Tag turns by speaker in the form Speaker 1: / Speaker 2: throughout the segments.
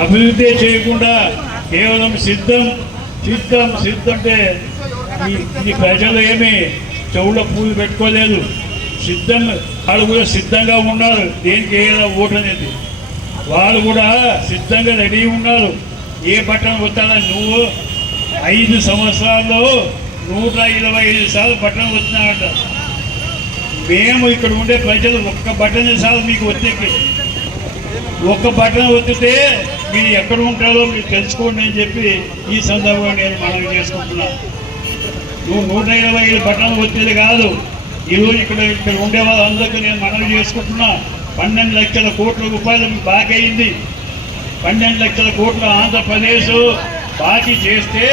Speaker 1: అభివృద్ధి చేయకుండా కేవలం సిద్ధం సిద్ధం సిద్ధం అంటే ఈ- ప్రజలు ఏమి చెవుల పూలు పెట్టుకోలేదు. సిద్ధం వాళ్ళు కూడా సిద్ధంగా ఉన్నారు. దేనికి ఏదైనా ఓటు అనేది. వాళ్ళు కూడా సిద్ధంగా రెడీ ఉన్నారు. ఏ పట్టణం వస్తాడా నువ్వు ఐదు సంవత్సరాల్లో నూట ఇరవై ఐదు సార్లు పట్టణం వచ్చినాడట మేము ఇక్కడ ఉండే ప్రజలు ఒక్క బటన్ సార్లు మీకు వచ్చేకి. ఒక్క పట్టణం వచ్చితే మీరు ఎక్కడ ఉంటారో మీరు తెలుసుకోండి అని చెప్పి ఈ సందర్భంగా నేను మనవి చేసుకుంటున్నా. నువ్వు నూట ఇరవై ఐదు బటన్లు వచ్చేది కాదు. ఈరోజు ఇక్కడ ఇక్కడ ఉండే వాళ్ళందరికీ నేను మనవి చేసుకుంటున్నా. పన్నెండు లక్షల కోట్ల రూపాయలు మీకు బాకీ అయింది. పన్నెండు లక్షల కోట్ల ఆంధ్రప్రదేశ్ బాకీ చేస్తే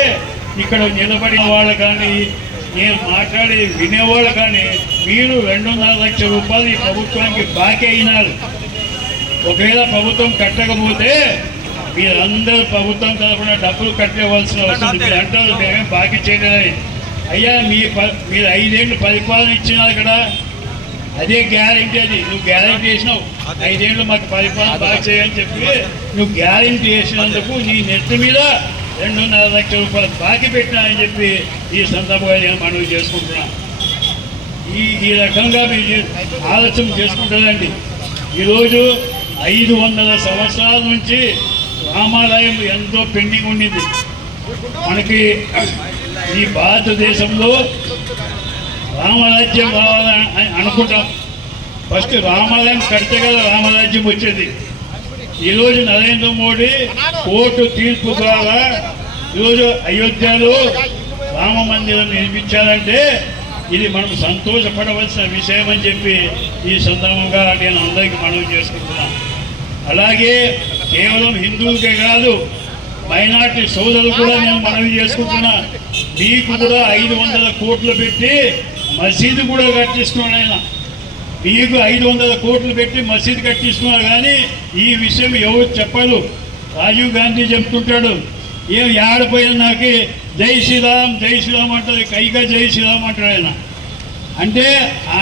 Speaker 1: ఇక్కడ నిలబడిన వాళ్ళు కానీ నేను మాట్లాడి వినేవాళ్ళు కానీ మీరు రెండున్నర లక్షల రూపాయలు ఈ ప్రభుత్వానికి బాకీ అయినారు. ఒకవేళ ప్రభుత్వం కట్టకపోతే మీరందరూ ప్రభుత్వం తరఫున డబ్బులు కట్టవలసిన వస్తుంది మీరు అంటారు మేమేం బాకీ చేయలేదని అయ్యా మీ ప- మీరు ఐదేళ్ళు పరిపాలన ఇచ్చినారు కదా. అదే గ్యారంటీ అది. నువ్వు గ్యారంటీ చేసినావు. ఐదేళ్ళు మాకు పరిపాలన బాగా చేయని చెప్పి నువ్వు గ్యారంటీ చేసినందుకు నీ నెత్తి మీద రెండున్నర లక్షల రూపాయలు బాకీ పెట్టినా అని చెప్పి ఈ సందర్భంగా నేను మనవి చేసుకుంటున్నా. ఈ ఈ రకంగా మీరు ఆలోచన చేసుకుంటారండి. ఈరోజు ఐదు వందల సంవత్సరాల నుంచి రామాలయం ఎంతో పెండింగ్ ఉండింది మనకి ఈ భారతదేశంలో రామరాజ్యం రావాలని అని అనుకుంటాం. ఫస్ట్ రామాలయం కడితే కదా రామరాజ్యం వచ్చేది. ఈరోజు నరేంద్ర మోడీ కోర్టు తీర్పు ద్వారా ఈరోజు అయోధ్యలో రామ మందిరం నిర్మించాలంటే ఇది మనం సంతోషపడవలసిన విషయం అని చెప్పి ఈ సందర్భంగా నేను అందరికీ మనవి చేసుకుంటున్నాను. అలాగే కేవలం హిందువులకే కాదు మైనార్టీ సోదరులు కూడా నేను మనవి చేసుకుంటున్నా. మీకు కూడా ఐదు వందల కోట్లు పెట్టి మసీదు కూడా కట్టిస్తున్నాడు ఆయన. మీకు ఐదు వందల కోట్లు పెట్టి మసీదు కట్టిస్తున్నారు కానీ ఈ విషయం ఎవరు చెప్పరు. రాజీవ్ గాంధీ చెప్తుంటాడు ఏం ఏడపోయిన నాకు జై శ్రీరామ్ జై శ్రీరామ్ అంటారు కైగా జై శ్రీరామ్ అంటాడు ఆయన. అంటే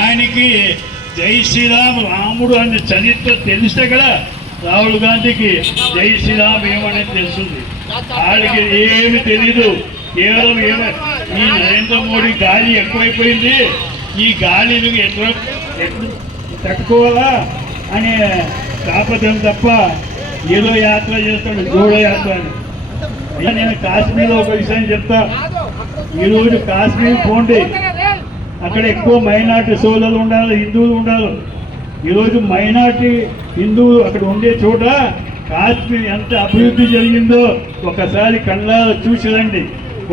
Speaker 1: ఆయనకి జై శ్రీరామ్ రాముడు అనే చరిత్ర తెలిస్తే కదా రాహుల్ గాంధీకి జై శ్రీరామ్ ఏమనేది తెలుస్తుంది ఆడికి ఏమి తెలీదు. కేవలం ఏమ ఈ నరేంద్ర మోడీ గాలి ఎక్కువైపోయింది. ఈ గాలిని ఎట్లా ఎట్లా తట్టుకోవాలా అనే కాపదం తప్ప ఏదో యాత్ర చేస్తాడు జోడో యాత్ర అని. నేను కాశ్మీర్లో ఒక విషయం చెప్తా. ఈరోజు కాశ్మీర్ పోండి. అక్కడ ఎక్కువ మైనార్టీ సోదరులు ఉండాలి హిందువులు ఉండాలి. ఈరోజు మైనార్టీ హిందువులు అక్కడ ఉండే చోట కాశ్మీర్ ఎంత అభివృద్ధి జరిగిందో ఒకసారి కళ్ళారా చూసిరండి.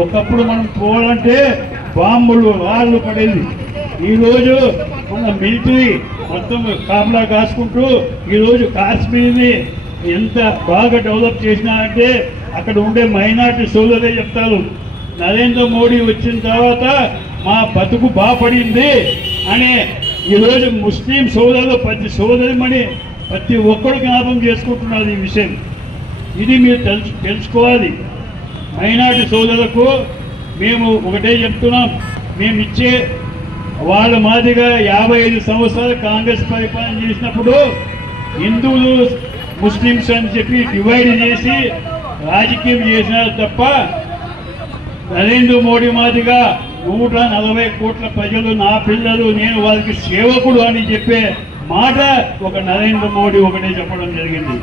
Speaker 1: ఒకప్పుడు మనం పోవాలంటే బాంబులు రాళ్ళు పడేది ఈరోజు మన మిలిటరీ మొత్తం కాపలా కాసుకుంటూ ఈరోజు కాశ్మీర్ని ఎంత బాగా డెవలప్ చేసినారంటే అక్కడ ఉండే మైనార్టీ సోదరులే చెప్తారు. నరేంద్ర మోడీ వచ్చిన తర్వాత మా బతుకు బాపడింది అనే ఈరోజు ముస్లిం సోదరులు ప్రతి సోదరిమణి ప్రతి ఒక్కరు జ్ఞాపం చేసుకుంటున్నారు ఈ విషయం. ఇది మీరు తెలుసు తెలుసుకోవాలి. మైనార్టీ సోదరులకు మేము ఒకటే చెప్తున్నాం. మేము ఇచ్చే వాళ్ళ మాదిరిగా యాభై ఐదు సంవత్సరాలు కాంగ్రెస్ పరిపాలన చేసినప్పుడు హిందువులు ముస్లిమ్స్ అని చెప్పి డివైడ్ చేసి రాజకీయం చేసినారు తప్ప నరేంద్ర మోడీ మాదిరిగా నూట నలభై కోట్ల ప్రజలు నా పిల్లలు నేను వాళ్ళకి సేవకుడు అని చెప్పే మాట ఒక నరేంద్ర మోడీ ఒకటే చెప్పడం జరిగింది.